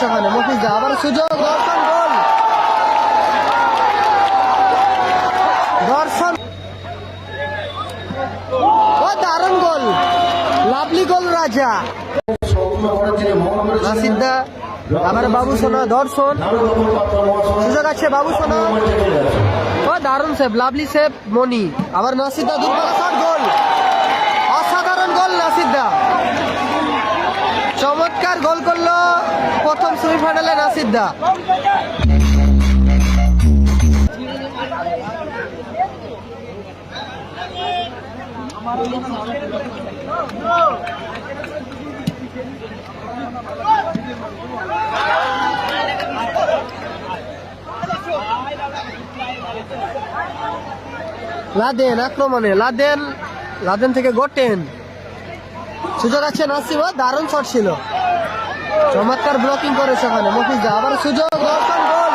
সেখানে মফিজ আবার সুযোগ, দর্শন গোল। লাভলি গোল রাজা। নাসিদ্দা আবার বাবু সোনা, দর্শন। সুযোগ আছে বাবু সোনা। ও, দারুণ সেভ লাভলি সেভ মনি আবার নাসিদ্দা দুর্বল গোল। অসাধারণ গোল নাসিদ্দা চমৎকার গোল করল। প্রথম সেমিফাইনালে নাসিদ্দা লাদেন আক্রমণে, লাদেন লাদেন থেকে গোটেন। সুযোগ আছে নাসিব ও দারুণ শট ছিল। চমৎকার ব্লকিং করেছে ওখানে মফিজ আবার সুযোগ, দর্শন, গোল।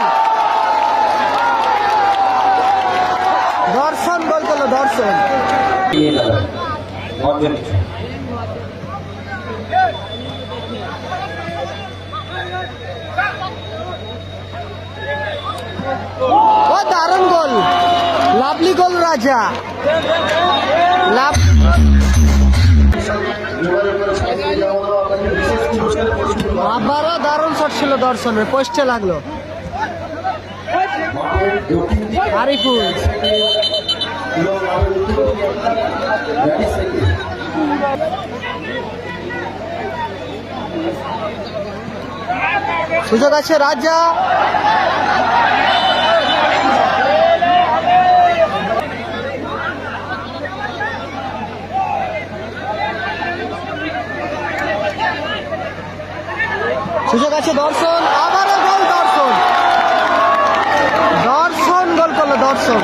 দর্শন, গোল করল দর্শন। ও দারুণ গোল লাভলি গোল রাজা। লাভ দারুণ দর্শন কষ্টে লাগল। আরিফুল। সুযোগ আছে রাজা। সুযোগ আছে দর্শন, আবারও গোল দর্শন। দর্শন, গোল করল দর্শন।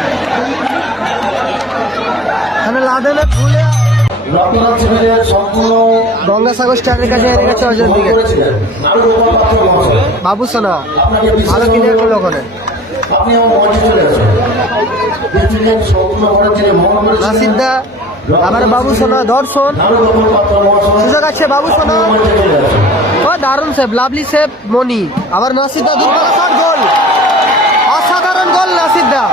এখানে লাদেনে ভুলে গঙ্গাসাগর স্ট্যান্ডের কাছে হেরে গেছে দিকে। বাবু সোনা, ভালো ক্লিয়ার করল ওখানে। নাসিদ্দা আবার বাবু সোনা, দর্শন। সুযোগ আছে বাবু সোনা। দারুণ সেভ লাভলি সেভ মনি। আবার নাসিদ্দা দুর্বল শট গোল। অসাধারণ গোল নাসিদ্দা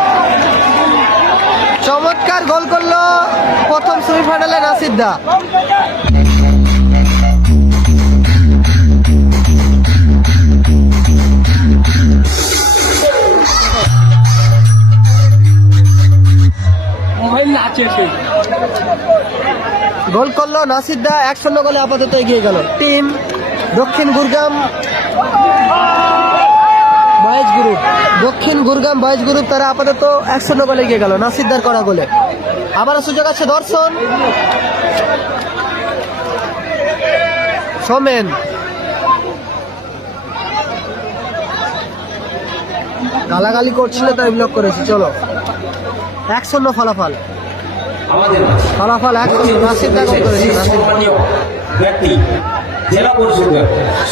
চমৎকার গোল করল প্রথম সেমিফাইনালে নাচে গোল করল নাসিদ্দা এক শূন্য গোলে আপাতত এগিয়ে গেল। টিম দক্ষিণ গুরগাম বয়েজ গ্রুপ দক্ষিণ গুরগাম বয়েজ গ্রুপ তারা আপাতত এক শূন্য গোলে এগিয়ে গেল নাসিদ্দার করা গোলে। আবারও সুযোগ আছে দর্শন। সোমেন। গালাগালি করছিল তাই ব্লক করেছি। চলো। এক শূন্য ফলাফল ফলাফল এক শূন্য নাসিদ্দা গোল করেছে ব্যক্তি। জেলা পরিষদের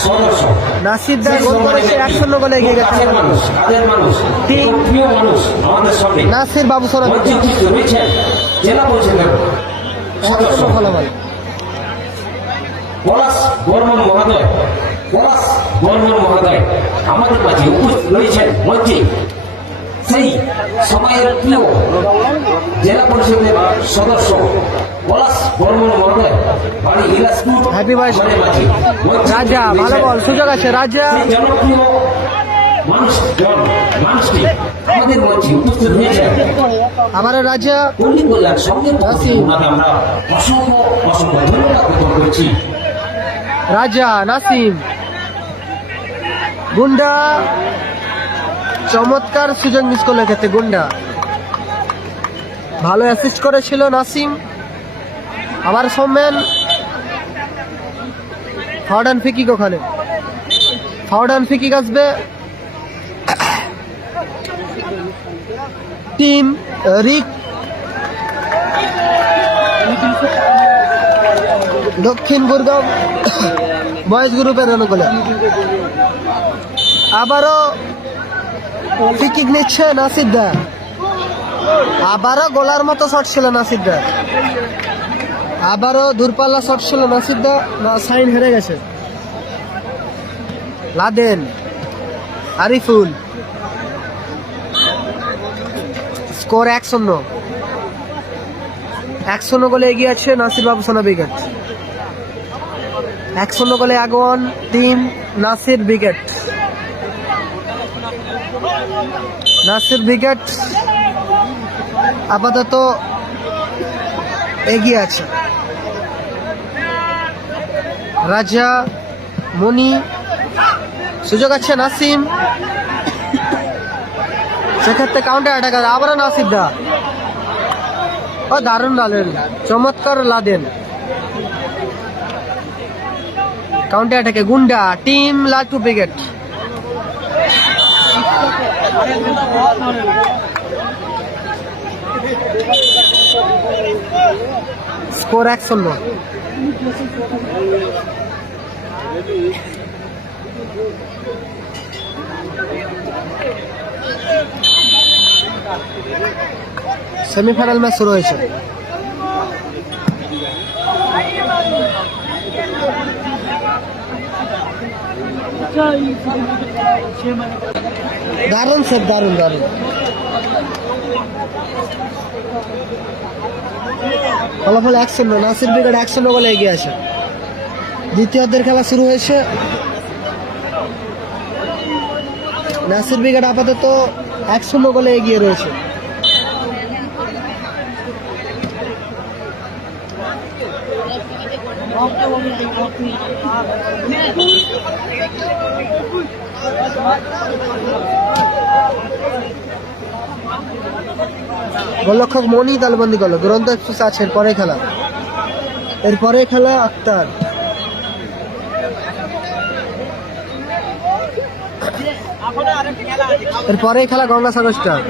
সদস্য। নাসিদ্দা গোল করেছে এক শূন্য গোলে এগিয়ে গেছে। মানুষ কাছের মানুষ ঠিক। প্রিয় মানুষ আমাদের সঙ্গে নাসির বাবু রয়েছেন জেলা পরিষদের সদস্য। ফলাফল পলাশ বর্মন মহোদয় পলাশ বর্মন মহোদয় আমাদের মাঝে উপস্থিত রয়েছেন মঞ্চে। সেই সময়ের প্রিয় জেলা পরিষদের সদস্য পলাশ বর্মন মহোদয়। মাঝে মঞ্চে রাজা ভালো বল, সুযোগ আছে রাজা আমার রাজা রাজা নাসিম গুন্ডা চমৎকার সুযোগ মিস করল ক্ষেত্রে গুন্ডা ভালো অ্যাসিস্ট করেছিল নাসিম। আবার সৌমেন। ফাউডান ফিকিক ওখানে। ফাউডান ফিকিক আসবে। Team Rick. দক্ষিণ গুরগাঁও বয়েজ গ্রুপের অনুকূলে। আবারও ফিকিক নিচ্ছে নাসিদ্দা আবারও গোলার মতো শট ছিল নাসিদ্দা আবারও দূরপাল্লা শট ছিল নাসিদ্দা না, সাইন হেরে গেছে। লাদেন, আরিফুল। স্কোর এক শূন্য। এক শূন্য গোলে এগিয়ে আছে নাসির বাবু সোনা উইকেট। এক শূন্য গোলে আগোয়ান team Nasir wicket. Nasir wicket আপাতত এগিয়ে আছে। রাজা, মনি, সুযোগ আছে, নাসিম। সেক্ষেত্রে কাউন্টার অ্যাটাক আছে। আবারও নাসিব দা ও দারুণ লালেন চমৎকার লাদেন। কাউন্টার অ্যাটাকে গুন্ডা টিম লাটু ব্রিগেড স্কোর এক শূন্য। সেমিফাইনাল ম্যাচ শুরু হয়েছে। দারুণ স্যার দারুণ দারুণ। ফলাফল এক শূন্য, নাসির ব্রিগেড এক শূন্য বলে এগিয়ে আছে। দ্বিতীয়ার্ধের খেলা শুরু হয়েছে। নাসির ব্রিগেড আপাতত এক শূন্য গোলে এগিয়ে রয়েছে। গোলরক্ষক মনি তালবন্দি করল। দুরন্ত এক্সপ্রেস আছে এরপরে খেলা। এরপরে খেলা আক্তার। এরপরে খেলা গঙ্গাসাগর স্টার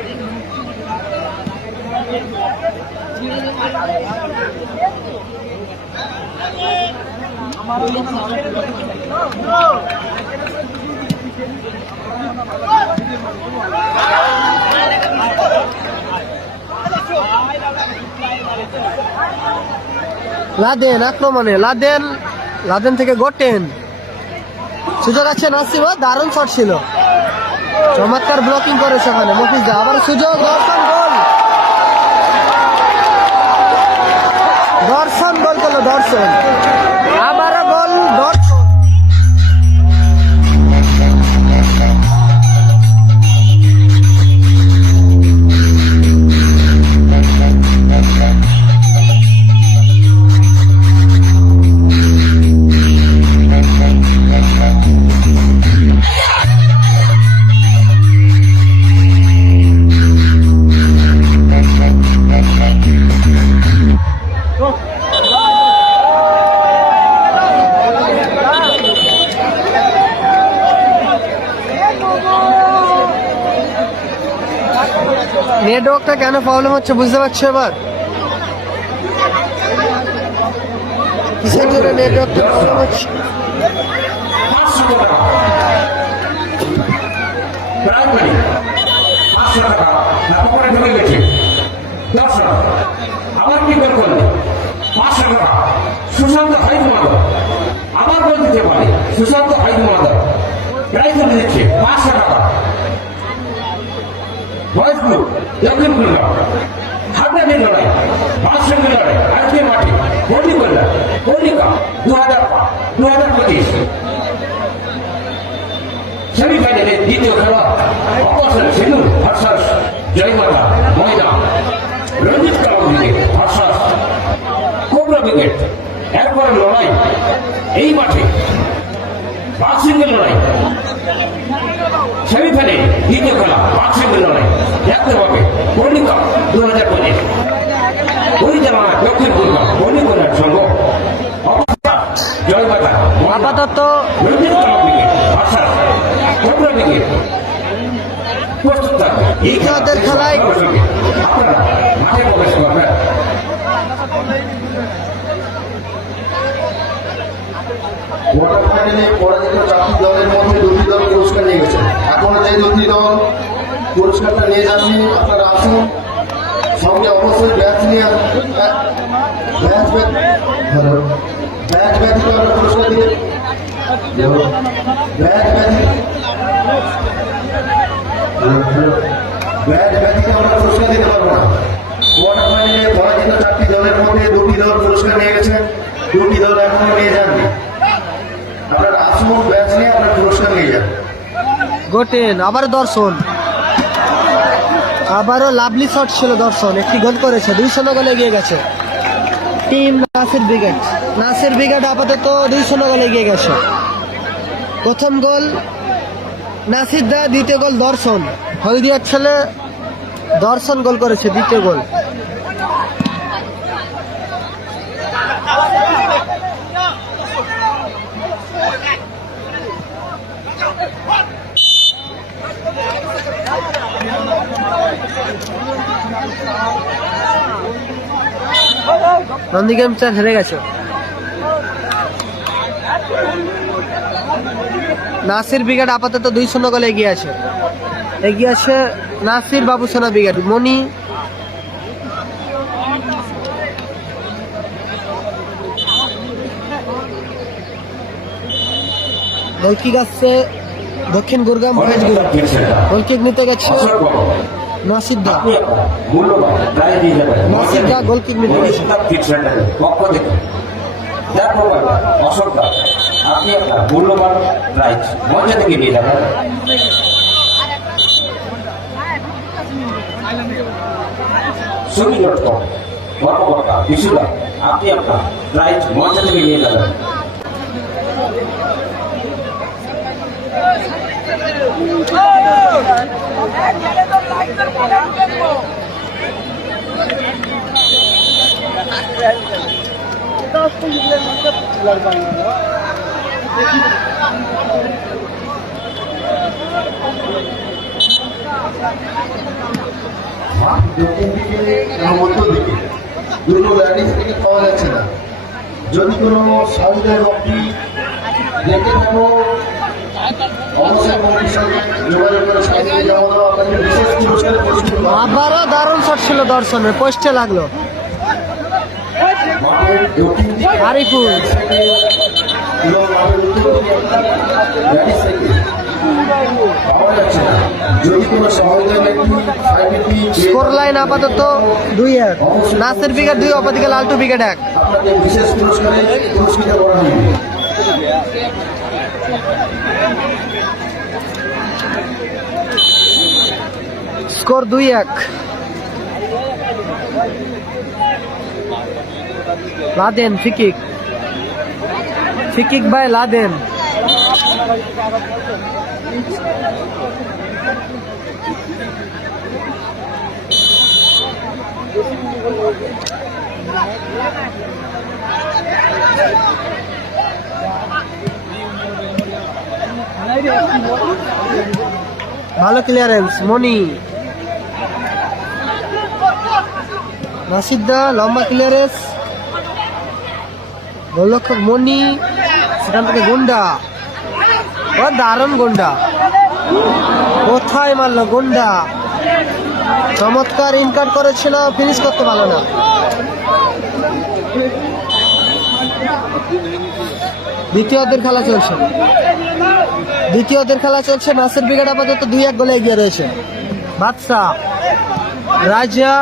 লাদেন, আক্রমণে। লাদেন লাদেন থেকে গোটেন। সুযোগ আছে নাসিম, দারুণ শট ছিল। চমৎকার ব্লকিং করে সেখানে মফিজ আবার সুযোগ দর্শন গোল। দর্শন গোল করল দর্শন। কেন প্রবলেম হচ্ছে, বুঝতে পারছ এবার? কিসের জন্য নেটওয়ার্কটা আবার সুশান্ত আবার বল দিতে পারে সুশান্ত হাইদ মাদক প্রাইজ দিচ্ছে, পাঁচশো টাকা। গ্রুপ দক্ষিণ খুলনা হাড্ডানি লড়াই পাঁচশো লড়াই আজকে মাঠে, হোলি করলা হোলিকা দু হাজার দু হাজার পঁচিশ। সেমিফাইনালে দ্বিতীয় খেলা অবসর সিন্ধু ভার্সাস জয়মাতা ময়দা Ranjit Kalam wicket versus, cobra wicket, একবার লড়াই, এই মাঠে বাক্সিংয়ের লড়াই সেমিফাইনালে দ্বিতীয় খেলা বাক্সিংয়ের লড়াই দেখতে হবে কর্ণিকা দু হাজার পঁচিশ পরিচালনা দক্ষিণ পূর্ব অবস্থা জয়মাতা ময়দা আপাতত প্রস্তুত থাকবে। এই খেলায় আপনারা মাঠে প্রবেশ করবেন। কোয়ার্টার ফাইনালে পরাজিত চারটি দলের মধ্যে দুটি দল পুরস্কার নিয়ে গেছে। এখন যে দুটি দল পুরস্কারটা নিয়ে যাননি আপনারা আসুন। সঙ্গে অবশ্যই ব্যাচ নিয়ে ব্যাচ ব্যাচ। ব্যাচ আমরা পুরস্কার দিতে ব্যাট ব্যাটিং ব্যাট ব্যাটিংয়ে আমরা পুরস্কার দিতে পারব না। কোয়ার্টার ফাইনালে পরাজিত চারটি দলের মধ্যে দুটি দল পুরস্কার নিয়ে গেছে। দুটি দল এখনও নিয়ে যাননি আপনার আসুন ব্যাচ নিয়ে আপনার পুরস্কার নিয়ে যান গোটেন আবার দর্শন। আবারও লাভলি শট ছিল দর্শন, একটি গোল করেছে দুই শূন্য গোলে এগিয়ে গেছে। Team Nasir brigade Nasir brigade আপাতত দুই শূন্য গোলে এগিয়ে গেছে। প্রথম গোল নাসির দা, দ্বিতীয় গোল দর্শন। হলদিয়ার ছেলে দর্শন গোল করেছে, দ্বিতীয় গোল। নন্দীগ্রাম চার হেরে গেছে। নাসির ব্রিগেড আপাতত দুই শূন্য গোলে এগিয়ে আছে। এগিয়ে আছে Nasir Babusona brigade, Moni. Goal kick আসছে দক্ষিণ গুরগাম গোলকিক নিতে গেছে। আপনি একটা মূল্যবান প্রায় দিয়ে যাবেন নাসির দা গোলকিক নিতে গেছে মনীষদা ফিট সেন্টারের পক্ষ থেকে যার প্রোভাইড অশোক দা আপনি একটা মূল্যবান প্রাইজ মঞ্চ থেকে নিয়ে যাবেন সুমি ডট কম। কর্মকর্তা বিশুদা, আপনি একটা প্রাইজ মঞ্চ থেকে নিয়ে যাবেন। দক্ষিণ দিকে এবং দুটো ব্যাটিং থেকে পাওয়া যাচ্ছে যদি কোনো সাউথের রকটি দেখে থাকো আবারও দারুণ শট ছিল দর্শনে পোস্টে লাগল। আরিফুল। স্কোর লাইন আপাতত দুই এক। নাসির ব্রিগেড দুই অপরদিকে লালটু ব্রিগেড এক। বিশেষ পুরস্কারে পুরস্কৃত করা স্কোর দুই এক। Laden free kick free kick by Laden. ভালো ক্লিয়ারেন্স মনি। নাসিদ্দা লম্বা ক্লিয়ারেন্স গোলরক্ষক মনি, সেখান থেকে গুন্ডা। ও দারুণ গুন্ডা। কোথায় মারলো গুন্ডা? চমৎকার ইনকাট করেছিল ফিনিশ করতে পারল না। দ্বিতীয়দের খেলা চলছে। দ্বিতীয়দের খেলা চলছে, নাসির ব্রিগেড আপাতত দুই এক গোলে এগিয়ে রয়েছে। বাদশাহ, রাজা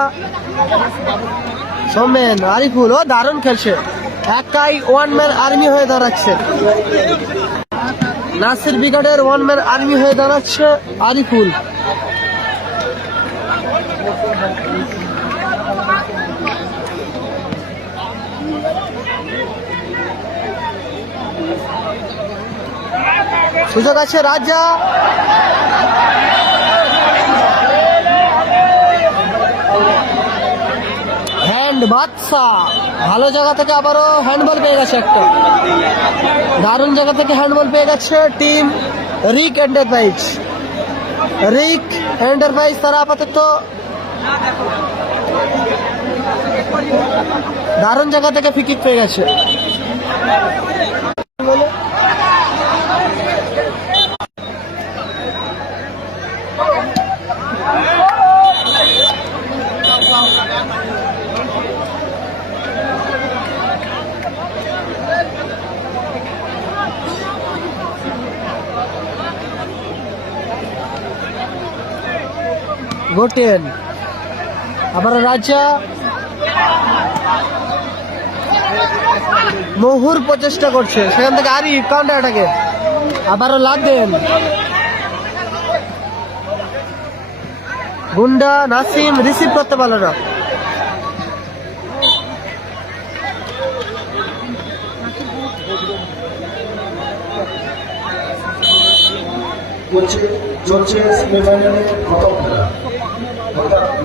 সোমেন, আরিফুল, ও দারুণ খেলছে। একাই ওয়ান ম্যান আর্মি হয়ে দাঁড়াচ্ছে। নাসির ব্রিগেডের ওয়ান ম্যান আর্মি হয়ে দাঁড়াচ্ছে আরিফুল। সুযোগ আছে রাজা। হ্যান্ড বাদশা। ভালো জায়গা থেকে আবারও হ্যান্ডবল পেয়ে গেছে একটা। দারুণ জায়গা থেকে হ্যান্ডবল পেয়ে গেছে team Rick enterprise Rick enterprise তারা আপাতত দারুণ জায়গা থেকে ফিকিট পেয়ে গেছে। গোটেন আবার রাজা মহুর প্রচেষ্টা করছে। সেখান থেকে আরিফ কাউন্টার অ্যাটাকে আবারও লাদেন গুন্ডা নাসিম রিসিভ করতে পারল না। চলছে চলছে সেমিফাইনালে প্রথম।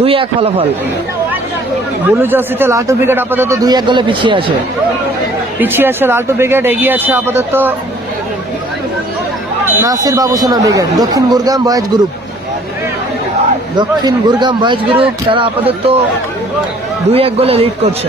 দুই এক ফলাফল। বুলু জার্সিতে লালটু ব্রিগেড আপাতত দুই এক গোলে পিছিয়ে আছে। পিছিয়ে আছে লালটু ব্রিগেড, এগিয়ে আছে আপাতত নাসির বাবুসোনা ব্রিগেড, দক্ষিণ গুরগাম বয়েজ গ্রুপ। দক্ষিণ গুরগাম বয়েজ গ্রুপ, তারা আপাতত দুই এক গোলে লিড করছে।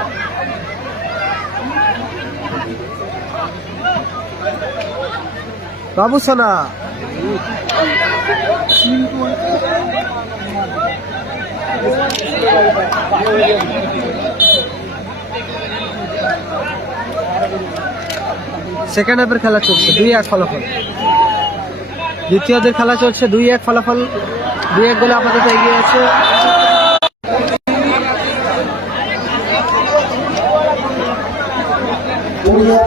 দা বাবুসোনা সেকেন্ড হাফের খেলা চলছে, দুই এক ফলাফল। দ্বিতীয়দের খেলা চলছে, দুই এক ফলাফল, দুই এক গোলে আপাতত এগিয়ে আছে। পুরুলিয়া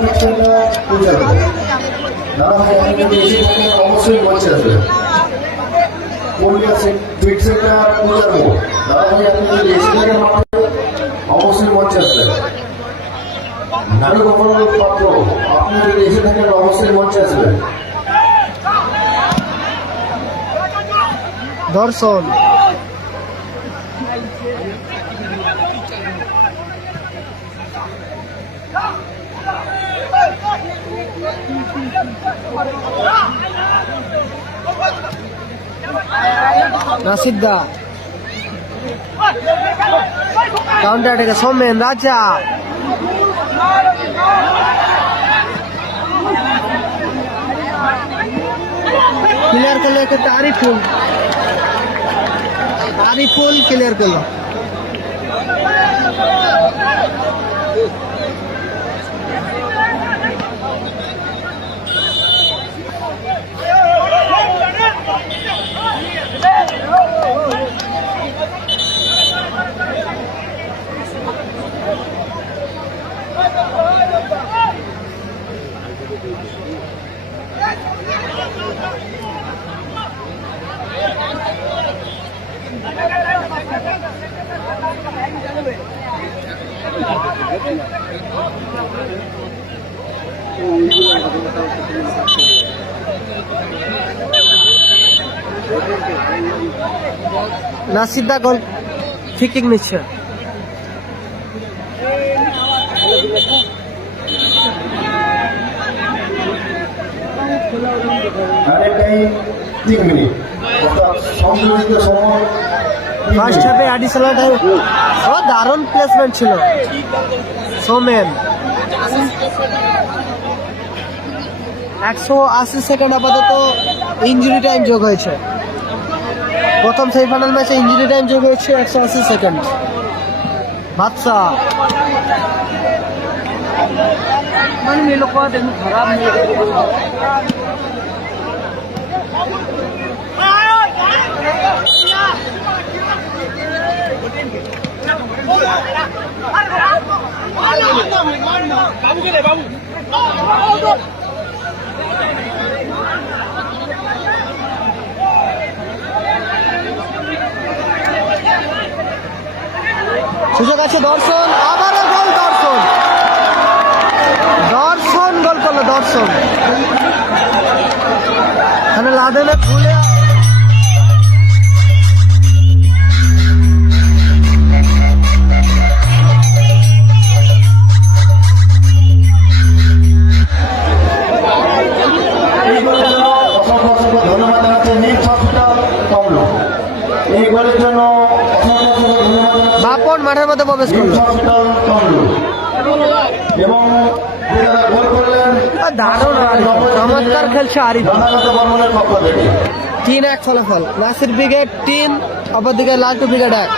যদি এসে থাকেন অবশ্যই মঞ্চে আসবেন পুরুলিয়া টুইট সেন্টার পূজার মোড় দাদা ভাই আপনি যদি এসে অবশ্যই মঞ্চে আসবেন নারী গোপাল পাত্র আপনি যদি এসে থাকেন অবশ্যই মঞ্চে আসবেন দর্শন নাসিদ্দা কাউন্টার অ্যাটাকে সৌমেন রাজা ক্লিয়ার করল এক্ষেত্রে আরিফুল আরিফুল ক্লিয়ার করল। নাসিদ্দা গোল ফিকিং নিচ্ছে। তিন মিনিট। সময় ফার্স্ট। হাফে অ্যাডিশনাল টাইম ও দারুণ প্লেসমেন্ট ছিল। সোমেন একশো আশি সেকেন্ড আপাতত ইঞ্জুরি টাইম যোগ হয়েছে। প্রথম সেমিফাইনাল ম্যাচে ইঞ্জুরি টাইম যোগ হয়েছে একশো আশি সেকেন্ড বাদশা। মানে করা সুযোগ আছে দর্শন আবারও গোল দর্শন। দর্শন গোল করল দর্শন। এখানে লাদেনে ভুলে মাঠের মধ্যে প্রবেশ করল। দারুণ। চমৎকার খেলছে আরিফ। থেকে তিন এক ফলাফল। নাসির ব্রিগেড তিন অপরদিকে লালটু ব্রিগেড এক।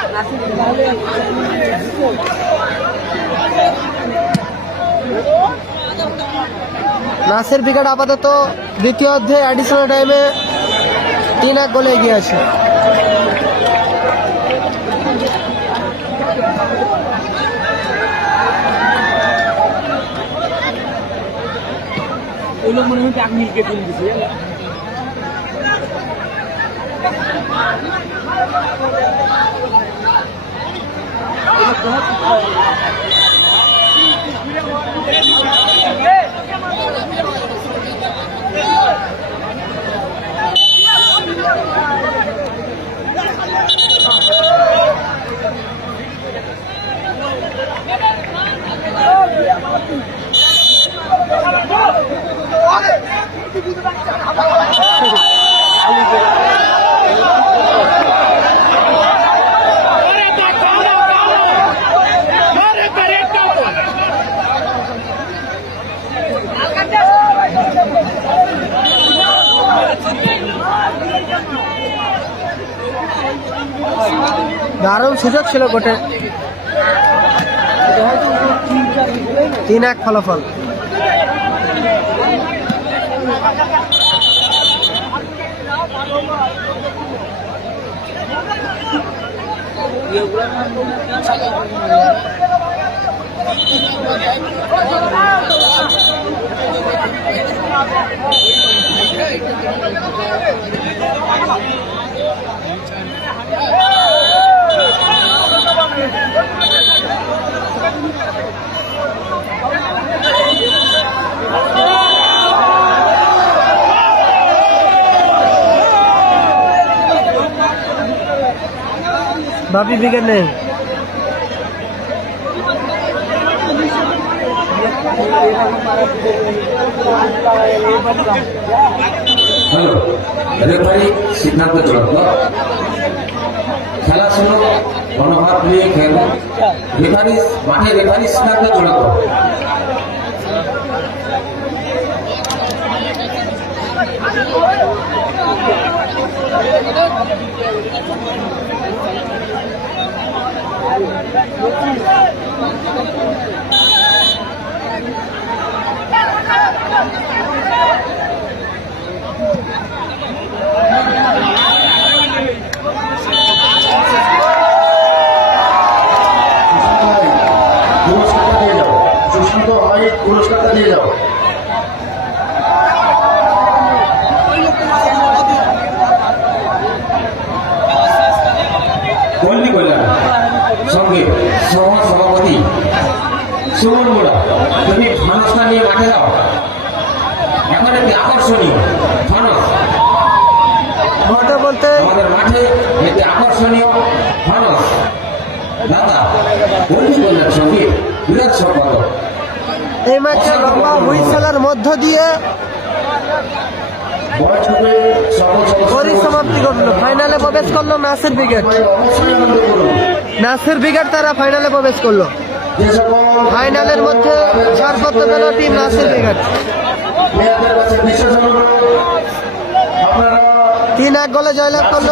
নাসির ব্রিগেড আপাতত দ্বিতীয় অধ্যায়ে অ্যাডিশনাল টাইমে তিন এক গোলে এগিয়ে আছে। লোক মনে হয় এক মিলকে দিন দিছে দারুণ সুযোগ ছিল গোটে তিন এক ফলাফল। বাপি ব্রিগেড নেই। হ্যালো রেফারি সিদ্ধান্ত চূড়ান্ত খেলা শুরু। মনোভাব নিয়ে খেল। রেফারি মাঠে রেফারি সিদ্ধান্ত চূড়ান্ত পুরস্কারটা দিয়ে যাও সুশান্ত ভাই পুরস্কারটা দিয়ে যাও পল্লী কল্যাণ সঙ্গে সহ সভাপতি। সুমন মোড়া তুমি ফানসটা নিয়ে মাঠে যাও। এখন একটি আকর্ষণীয় ফানস বলতে? আমাদের মাঠে একটি আকর্ষণীয় ফানস দাদা পল্লী কল্যাণ সঙ্গে? বিরাট সম্পাদক। এই ম্যাচে লম্বা হুইসেলের মধ্য দিয়ে বয়স হবে সকল সদস্য পরিসমাপ্তি করল ফাইনালে প্রবেশ করল নাসির ব্রিগেড নাসির ব্রিগেড তারা ফাইনালে প্রবেশ করল। ফাইনালের মধ্যে চার করতে পেল টিম নাসির ব্রিগেড তিন এক গোলে জয়লাভ করল।